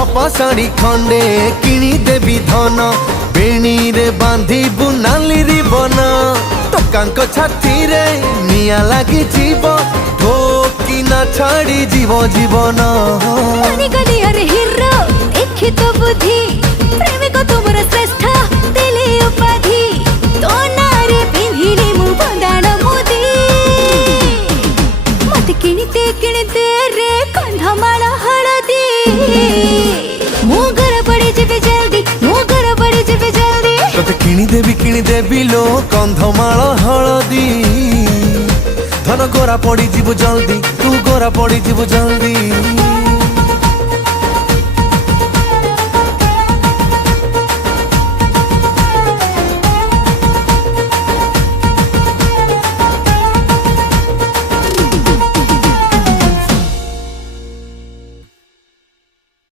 छपा शाढ़ी खंडे किणी देवी धन बेणी रे बांधिबु नाली रिबन टोकांक छाती रे निया लागी जीव ठोकी ना छाड़ी जीव जीवन हिरो लिखित बुद्धि प्रेमिक तुमर श्रेष्ठ दिले उपाधि तो नारे पिंधिले मु बंदाण मोदी मत किणिते रे कंधमाल हळदी मु घर पड़ी जेबे जल्दी मु घर पड़ी जेबे जल्दी तोते किणी देबी लो कंधमाल हळदी धन गोरा पड़ी जीवु जल्दी तू गोरा पड़ी जीवु जल्दी।